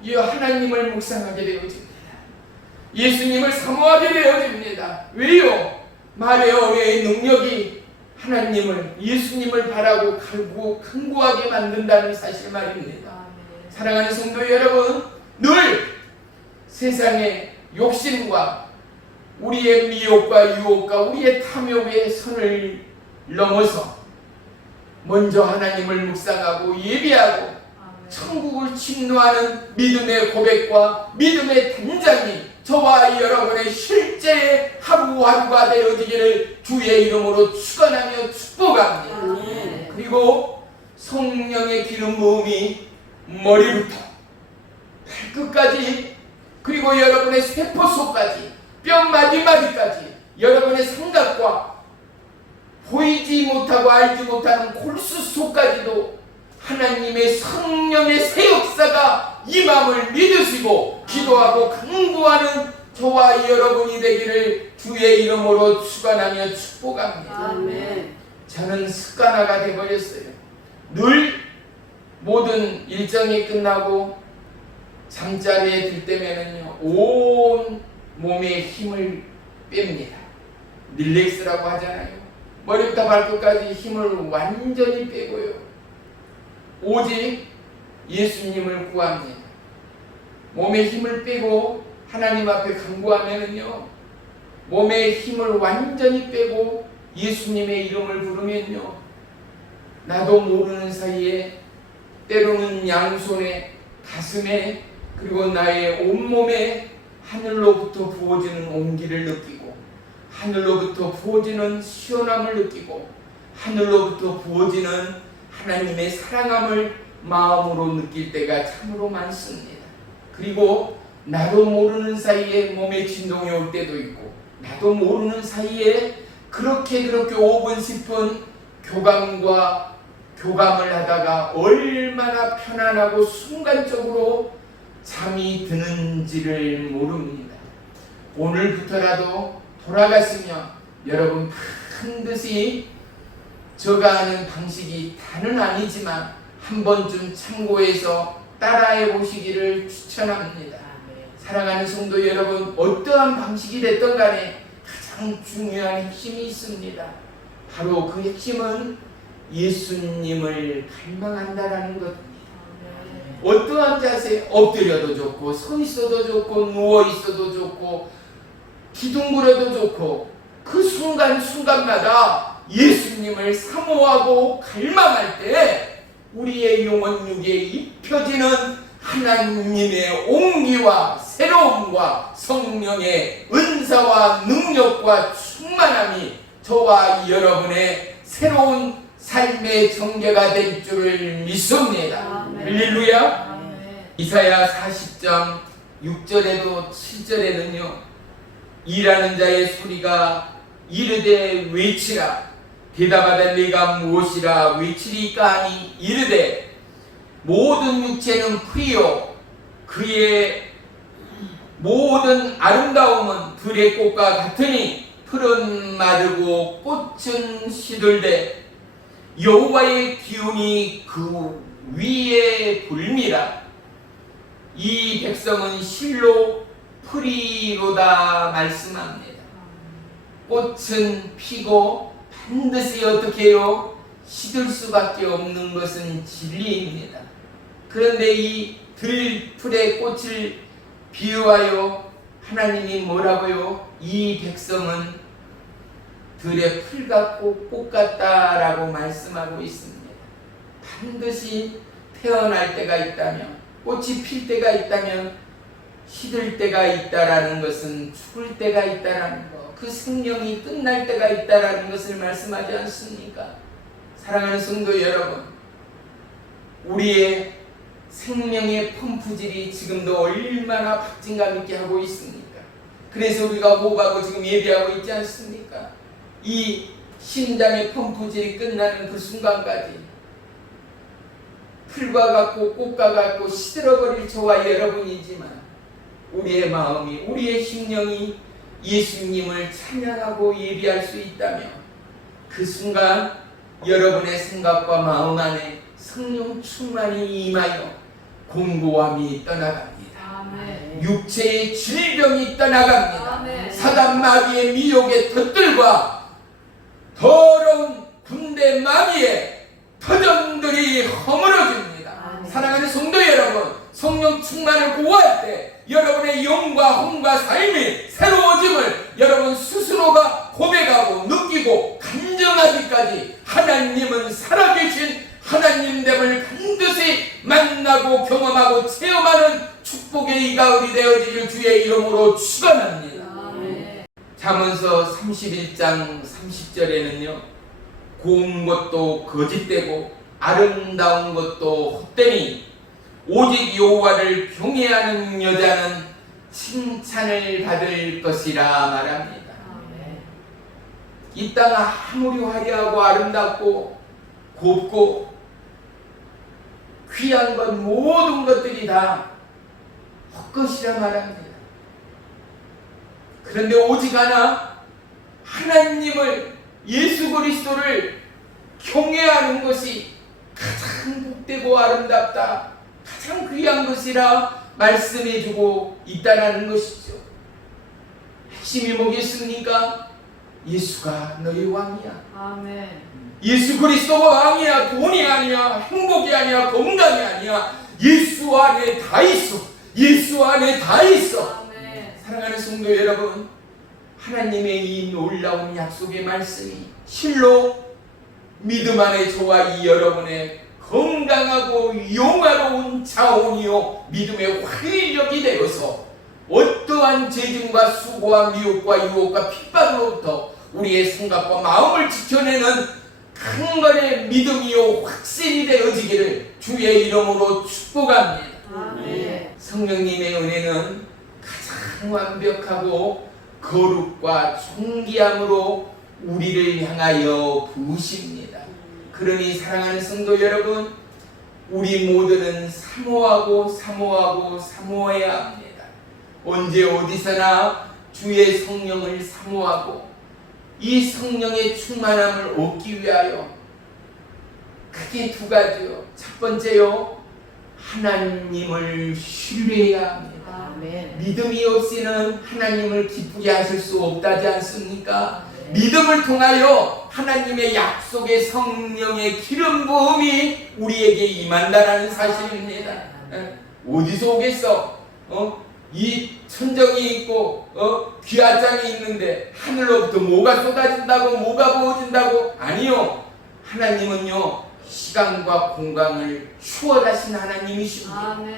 이 하나님을 묵상하게 되어집니다. 예수님을 사모하게 되어집니다. 왜요? 말의 어뢰의 능력이 하나님을, 예수님을 바라고 간구하게 만든다는 사실 말입니다. 아멘. 사랑하는 성도 여러분, 늘 세상의 욕심과 우리의 미혹과 유혹과 우리의 탐욕의 선을 넘어서 먼저 하나님을 묵상하고 예비하고 아멘. 천국을 침노하는 믿음의 고백과 믿음의 단장이 저와 여러분의 실제의 하루하루가 되어지기를 주의 이름으로 축원하며 축복합니다. 아멘. 그리고 성령의 기름 부음이 머리부터 발끝까지, 그리고 여러분의 세포 속까지, 뼈 마디마디까지, 여러분의 생각과 보이지 못하고 알지 못하는 골수 속까지도 하나님의 성령의 새 역사가 임함을 믿으시고 기도하고 간구하는 저와 여러분이 되기를 주의 이름으로 축원하며 축복합니다. 아멘. 저는 습관화가 되어버렸어요. 늘 모든 일정이 끝나고 잠자리에 들 때면은요, 온 몸에 힘을 뺍니다. 릴렉스라고 하잖아요. 머리부터 발끝까지 힘을 완전히 빼고요, 오직 예수님을 구합니다. 몸에 힘을 빼고 하나님 앞에 간구하면은요, 몸에 힘을 완전히 빼고 예수님의 이름을 부르면요, 나도 모르는 사이에 때로는 양손에, 가슴에, 그리고 나의 온몸에 하늘로부터 부어지는 온기를 느끼고, 하늘로부터 부어지는 시원함을 느끼고, 하늘로부터 부어지는 하나님의 사랑함을 마음으로 느낄 때가 참으로 많습니다. 그리고 나도 모르는 사이에 몸에 진동이 올 때도 있고, 나도 모르는 사이에 그렇게 5분 10분 교감을 하다가 얼마나 편안하고 순간적으로 잠이 드는지를 모릅니다. 오늘부터라도 돌아갔으면 여러분 반드시 제가 하는 방식이 다는 아니지만 한 번쯤 참고해서 따라해 보시기를 추천합니다. 사랑하는 성도 여러분, 어떠한 방식이 됐든 간에 가장 중요한 핵심이 있습니다. 바로 그 핵심은 예수님을 갈망한다라는 것입니다. 어떠한 자세, 엎드려도 좋고 서 있어도 좋고 누워 있어도 좋고 기둥부려도 좋고 그 순간순간마다 예수님을 사모하고 갈망할 때 우리의 영혼 육에 입혀지는 하나님의 온기와 새로움과 성령의 은사와 능력과 충만함이 저와 여러분의 새로운 삶의 전개가 될 줄을 믿습니다. 할렐루야. 이사야 40장 6절에도 7절에는요, 일하는 자의 소리가 이르되 외치라. 대답하되 네가 무엇이라 외치리까 하니 이르되 모든 육체는 풀이요 그의 모든 아름다움은 들의 꽃과 같으니 풀은 마르고 꽃은 시들되 여호와의 기운이 그 위에 불미라. 이 백성은 실로 풀이로다 말씀합니다. 꽃은 피고 반드시 어떻게 해요? 시들 수밖에 없는 것은 진리입니다. 그런데 이 들풀의 꽃을 비유하여 하나님이 뭐라고요? 이 백성은 들의 풀 같고 꽃 같다라고 말씀하고 있습니다. 반드시 태어날 때가 있다면, 꽃이 필 때가 있다면 시들 때가 있다라는 것은 죽을 때가 있다라는 것, 그 생명이 끝날 때가 있다라는 것을 말씀하지 않습니까? 사랑하는 성도 여러분, 우리의 생명의 펌프질이 지금도 얼마나 박진감 있게 하고 있습니까? 그래서 우리가 호흡하고 지금 예배하고 있지 않습니까? 이 심장의 펌프질이 끝나는 그 순간까지 풀과 같고 꽃과 같고 시들어버릴 저와 여러분이지만 우리의 마음이, 우리의 심령이 예수님을 찬양하고 예배할 수 있다면 그 순간 여러분의 생각과 마음 안에 성령 충만이 임하여 공고함이 떠나갑니다. 아멘. 육체의 질병이 떠나갑니다. 아멘. 사단 마귀의 미혹의 덫들과 더러운 군대 마귀의 터전들이 허물어집니다. 아멘. 사랑하는 성도 여러분, 성령 충만을 구할 때 여러분의 영과 혼과 삶이 새로워짐을 여러분 스스로가 고백하고 느끼고 간증하기까지 하나님은 살아계신 하나님됨을 반드시 만나고 경험하고 체험하는 축복의 이 가을이 되어지길 주의 이름으로 축원합니다. 아멘. 잠언서 31장 30절에는요, 고운 것도 거짓되고 아름다운 것도 헛되니 오직 여호와를 경외하는 여자는 칭찬을 받을 것이라 말합니다. 아멘. 이 땅 아무리 화려하고 아름답고 곱고 귀한 것 모든 것들이 다 헛것이라 말합니다. 그런데 오직 하나 하나님을, 예수 그리스도를 경외하는 것이 가장 복되고 아름답다, 가장 귀한 것이라 말씀해주고 있다는 것이죠. 핵심이 뭐겠습니까? 예수가 너희 왕이야. 아멘. 예수 그리스도가 왕이야. 돈이 아니야, 행복이 아니야, 건강이 아니야. 예수 안에 다 있어. 예수 안에 다 있어. 아멘. 사랑하는 성도 여러분, 하나님의 이 놀라운 약속의 말씀이 실로 믿음 안에 저와 이 여러분의 건강하고 영화로운 자원이요 믿음의 활력이 되어서 어떠한 재증과 수고와 미혹과 유혹과 핍박으로부터 우리의 생각과 마음을 지켜내는 강건의 믿음이요 확신이 되어지기를 주의 이름으로 축복합니다. 아멘. 성령님의 은혜는 가장 완벽하고 거룩과 존귀함으로 우리를 향하여 부으십니다. 그러니 사랑하는 성도 여러분, 우리 모두는 사모해야 합니다. 언제 어디서나 주의 성령을 사모하고 이 성령의 충만함을 얻기 위하여 크게 두 가지요. 첫 번째요, 하나님을 신뢰해야 합니다. 아멘. 믿음이 없이는 하나님을 기쁘게 하실 수 없다지 않습니까? 믿음을 통하여 하나님의 약속의 성령의 기름 부음이 우리에게 임한다라는 사실입니다. 어디서 오겠어? 이 천정이 있고 귀하장이 있는데 하늘로부터 뭐가 쏟아진다고, 뭐가 부어진다고? 아니요. 하나님은요 시간과 공간을 추월하신 하나님이십니다. 아멘.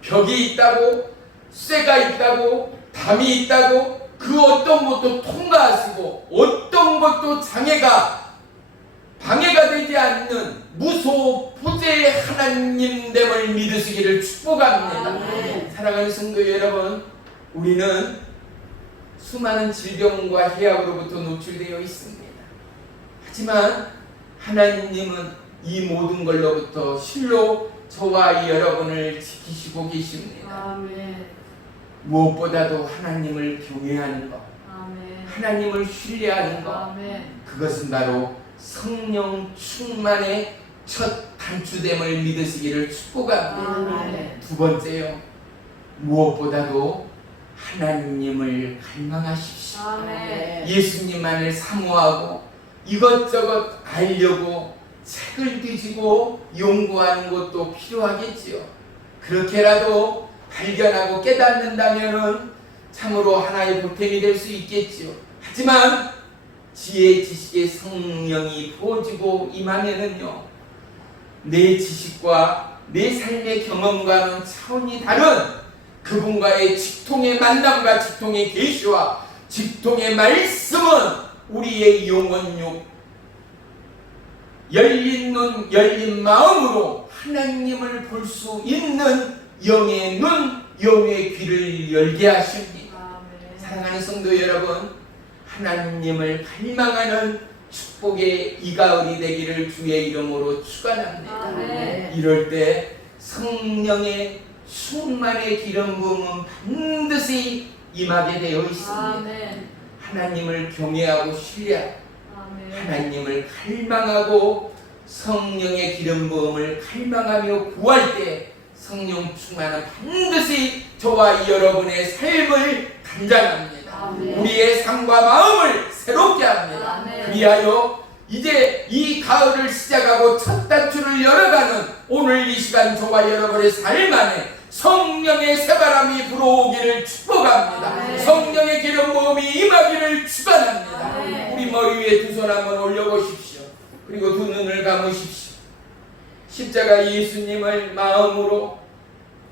벽이 있다고, 쇠가 있다고, 담이 있다고 그 어떤 것도 통과하시고 어떤 것도 방해가 되지 않는 무소부재의 하나님됨을 믿으시기를 축복합니다. 아멘. 사랑하는 성도 여러분, 우리는 수많은 질병과 해악으로부터 노출되어 있습니다. 하지만 하나님은 이 모든 걸로부터 실로 저와 여러분을 지키시고 계십니다. 아멘. 무엇보다도 하나님을 경외하는 것, 아멘. 하나님을 신뢰하는 것, 아멘. 그것은 바로 성령 충만의 첫 단추됨을 믿으시기를 축복합니다. 아멘. 두 번째요, 무엇보다도 하나님을 갈망하십시오. 아멘. 예수님만을 사모하고 이것저것 알려고 책을 뒤지고 연구하는 것도 필요하겠지요. 그렇게라도 발견하고 깨닫는다면 참으로 하나의 보탬이 될 수 있겠지요. 하지만 지혜 지식의 성령이 부어지고 임하면은요, 내 지식과 내 삶의 경험과는 차원이 다른 그분과의 직통의 만남과 직통의 계시와 직통의 말씀은 우리의 영혼육 열린 눈 열린 마음으로 하나님을 볼 수 있는 영의 눈 영의 귀를 열게 하십니다. 사랑하는 성도 여러분, 하나님을 갈망하는 축복의 이 가을이 되기를 주의 이름으로 축원합니다. 이럴 때 성령의 충만의 기름 부음은 반드시 임하게 되어 있습니다. 하나님을 경외하고 신뢰하고 하나님을 갈망하고 성령의 기름 부음을 갈망하며 구할 때 성령 충만은 반드시 저와 여러분의 삶을 단장합니다. 우리의 삶과 마음을 새롭게 합니다. 그리하여 이제 이 가을을 시작하고 첫 단추를 열어가는 오늘 이 시간 저와 여러분의 삶 안에 성령의 새바람이 불어오기를 축복합니다. 성령의 기름 부음이 임하기를 축원합니다. 우리 머리 위에 두 손 한번 올려보십시오. 그리고 두 눈을 감으십시오. 십자가 예수님을 마음으로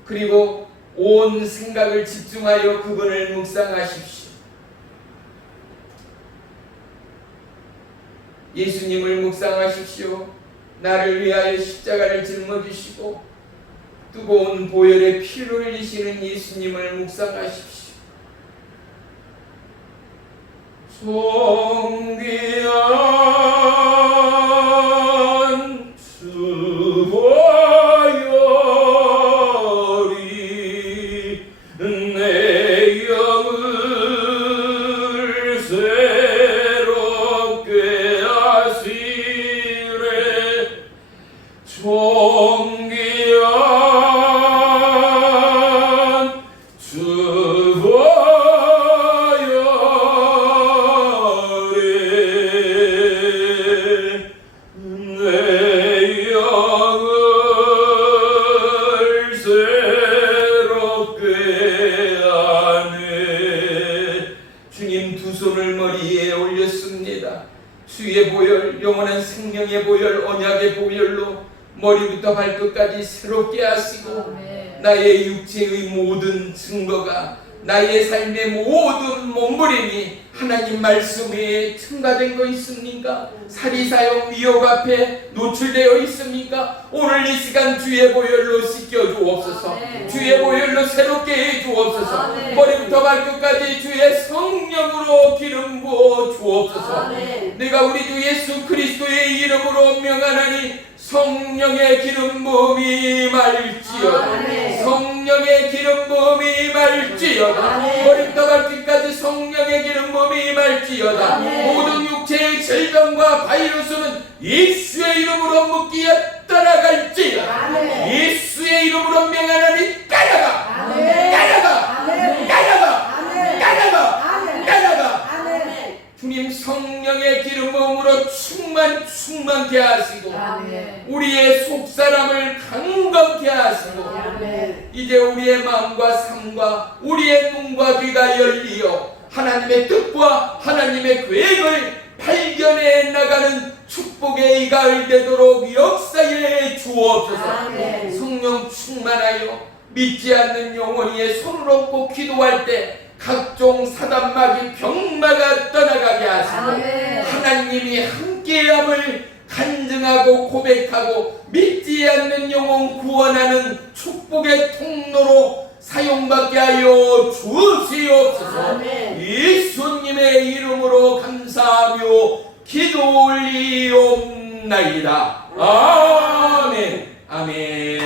그리고 온 생각을 집중하여 그분을 묵상하십시오. 예수님을 묵상하십시오. 나를 위하여 십자가를 짊어지시고 뜨거운 보혈의 피를 흘리시는 예수님을 묵상하십시오. 존귀한 주보혈이 내 영을 새롭게 하시네. 존귀한 주보혈이 내 영을 새롭게 하네. 주님 두 손을 머리에 올렸습니다. 주의 보혈, 영원한 생명의 보혈, 언약의 보혈로 머리부터 발끝까지 새롭게 하시고 나의 육체의 모든 증거가 나의 삶의 모든 몸부림이 하나님 말씀 외에 첨가된 거 있습니까? 사리사욕 미혹 앞에 노출되어 있습니까? 오늘 이 시간 주의 보혈로 씻겨 주옵소서. 주의 보혈로 새롭게 해 주옵소서. 머리부터 발끝까지 주의 성령으로 기름 부어 주옵소서. 내가 우리 주 예수 그리스도의 이름으로 명하나니 성령의 기름 부음이 임할지어다. 성령의 기름 부음이 임할지어다. 머리부터 발끝까지 성령의 기름 부음이 임할지어다. 모든 육체의 질병과 바이러스는 예수의 이름으로 묶이어 떠나갈지어다. 예수의 이름으로 명하나니 까나가 까나가 까나가 까나가. 주님 성령의 기름 부음으로 충만케 하시고 우리의 속사람을 강건케 하시고 이제 우리의 마음과 삶과 우리의 눈과 귀가 열리어 하나님의 뜻과 하나님의 계획을 발견해 나가는 축복의 이 가을 되도록 역사해 주옵소서. 성령 충만하여 믿지 않는 영혼이 손을 얹고 기도할 때 각종 사단마귀 병마가 떠나가게 하시고 하나님이 함께함을 간증하고 고백하고 믿지 않는 영혼 구원하는 축복의 통로로 사용받게 하여 주시옵소서. 예수님의 이름으로 감사하며 기도 올리옵나이다. 아멘. 아멘.